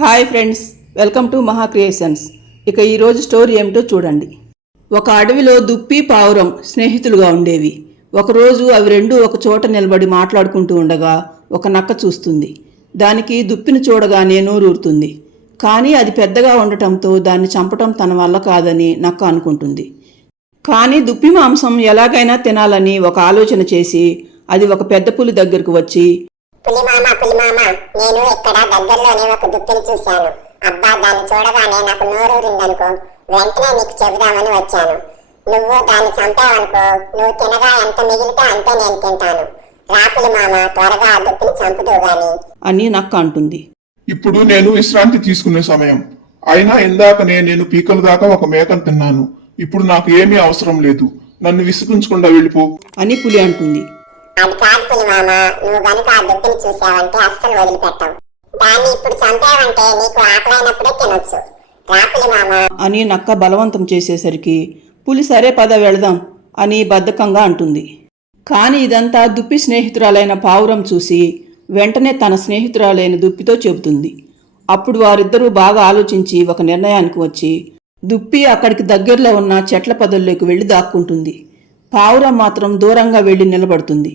Hi friends welcome to Maha Creations. ఇక ఈరోజు story ఏమిటో చూడండి. ఒక అడవిలో దుప్పి పావురం స్నేహితులుగా ఉండేవి. ఒకరోజు అవి రెండు ఒక చోట నిలబడి మాట్లాడుకుంటూ ఉండగా ఒక నక్క చూస్తుంది. దానికి దుప్పిని చూడగానే నోరూరుతుంది. కానీ అది పెద్దగా ఉండటంతో దాన్ని చంపటం తన వల్ల కాదని నక్క అనుకుంటుంది. కానీ దుప్పి మాంసం ఎలాగైనా తినాలని ఒక ఆలోచన చేసి అది ఒక పెద్ద పులి దగ్గరకు వచ్చి పులిమామ పులిమామ నేను ఇక్కడ దగ్గరలోనే ఒక దుప్పిని చూశాను. అబ్బా దాన్ని చూడగానే నాకు నోరూరిందనుకో. వెంటనే నీకు చెబుదామని వచ్చాను. నువ్వు దాన్ని చంపావనుకో. నువ్వు తినగా ఎంత మిగిలితే అంతే నేను తింటాను. రా పులిమామ త్వరగా ఆ దుప్పిని చంపుదు గాని. అని నక్క అంటుంది. ఇప్పుడు నేను విశ్రాంతి తీసుకునే సమయం. అయినా ఇందాకనే నేను పీకల దాకా ఒక మేకను తిన్నాను. ఇప్పుడు నాకు ఏమీ అవసరం లేదు. నన్ను విసిగించకుండా వెళ్ళిపో. అని పులి అంటుంది. అది కాదు పులిమామ నువ్వు గనుక ఆ దుప్పిని చూసావంటే అస్సలు వదిలిపెట్టవు. దాన్ని ఇప్పుడు చంపావంటే నీకు ఆకలైనప్పుడే తినొచ్చు. రా అని నక్క బలవంతం చేసేసరికి పులి సరే పద వెళదాం అని బద్ధకంగా అంటుంది. కాని ఇదంతా దుప్పి స్నేహితురాలైన పావురం చూసి వెంటనే తన స్నేహితురాలైన దుప్పితో చెబుతుంది. అప్పుడు వారిద్దరూ బాగా ఆలోచించి ఒక నిర్ణయానికి వచ్చి దుప్పి అక్కడికి దగ్గరలో ఉన్న చెట్ల పదల్లోకి వెళ్ళి దాక్కుంటుంది. పావురం మాత్రం దూరంగా వెళ్ళి నిలబడుతుంది.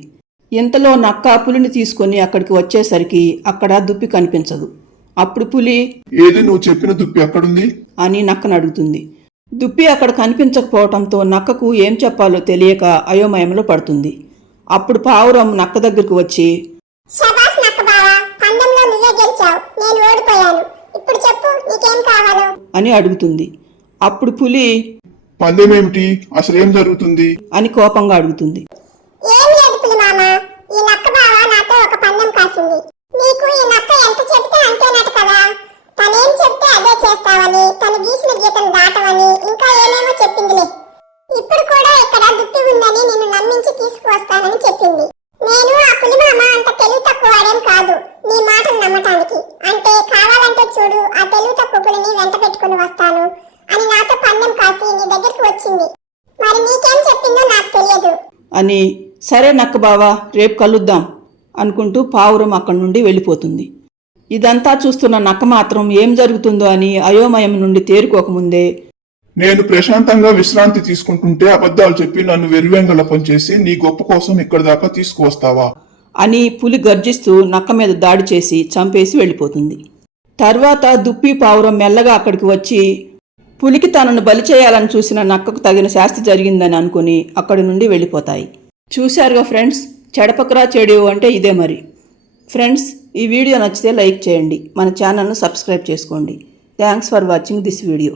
ఇంతలో నక్క పులిని తీసుకొని అక్కడికి వచ్చేసరికి అక్కడ దుప్పి కనిపించదు. అప్పుడు పులి ఏది నువ్వు చెప్పిన దుప్పి ఎక్కడుంది? అని నక్కను అడుగుతుంది. దుప్పి అక్కడ కనిపించకపోవటంతో నక్కకు ఏం చెప్పాలో తెలియక అయోమయంలో పడుతుంది. అప్పుడు పావురం నక్క దగ్గరకు వచ్చి శబాస్ నక్క బావా పందెంలో నువ్వే గెలిచావు. నేను ఓడిపోయాను. ఇప్పుడు చెప్పు నీకేం కావాలో? అని అడుగుతుంది. అప్పుడు పులి పందెం ఏమిటి? అసలు ఏం జరుగుతుంది? అని కోపంగా అడుగుతుంది ఏం లేదు పులిమామ ఈ నక్క బావ నాతో ఒక పందెం కాసింది నీకు ఈ నక్క ఎంత చెబితే అంతేనట కదా తనేం చెప్తే అదే చేస్తావని తను గీసిన గీతను దాటవని ఇంకా ఏమేమో చెప్పిందిలే. ఇప్పుడు కూడా ఇక్కడ దుప్పి ఉందని నేను నమ్మించి తీసుకువస్తానని చెప్పింది. నేను ఆ పులిమామ అంత తెలివి తక్కువ వాడేం కాదు నీ మాటను నమ్మటానికి. అంటే కావాలంటే చూడు ఆ తెలివి తక్కువ పులిని వెంట పెట్టుకుని వస్తాను అని నాతో పందెం కాసి నీ దగ్గరికి వచ్చింది. మరి నీకేం చెప్పిందో నాకు తెలియదు. అని సరే నక్క బావా రేపు కలుద్దాం అనుకుంటూ పావురం అక్కడి నుండి వెళ్ళిపోతుంది. ఇదంతా చూస్తున్న నక్క మాత్రం ఏం జరుగుతుందో అని అయోమయం నుండి తేరుకోకముందే. నేను ప్రశాంతంగా విశ్రాంతి తీసుకుంటుంటే అబద్ధాలు చెప్పి నన్ను వెరువెంగళపం చేసి నీ గొప్ప కోసం ఇక్కడి దాకా తీసుకువస్తావా? అని పులి గర్జిస్తూ నక్క మీద దాడి చేసి చంపేసి వెళ్ళిపోతుంది. తర్వాత దుప్పి పావురం మెల్లగా అక్కడికి వచ్చి పులికి తనను బలి చేయాలని చూసిన నక్కకు తగిన శాస్తి జరిగిందని అనుకుని అక్కడి నుండి వెళ్ళిపోతాయి. చూశారుగా ఫ్రెండ్స్ చెడపకరా చెడు అంటే ఇదే మరి. ఫ్రెండ్స్ ఈ వీడియో నచ్చితే లైక్ చేయండి. మన ఛానల్ను సబ్స్క్రైబ్ చేసుకోండి. Thanks for watching this video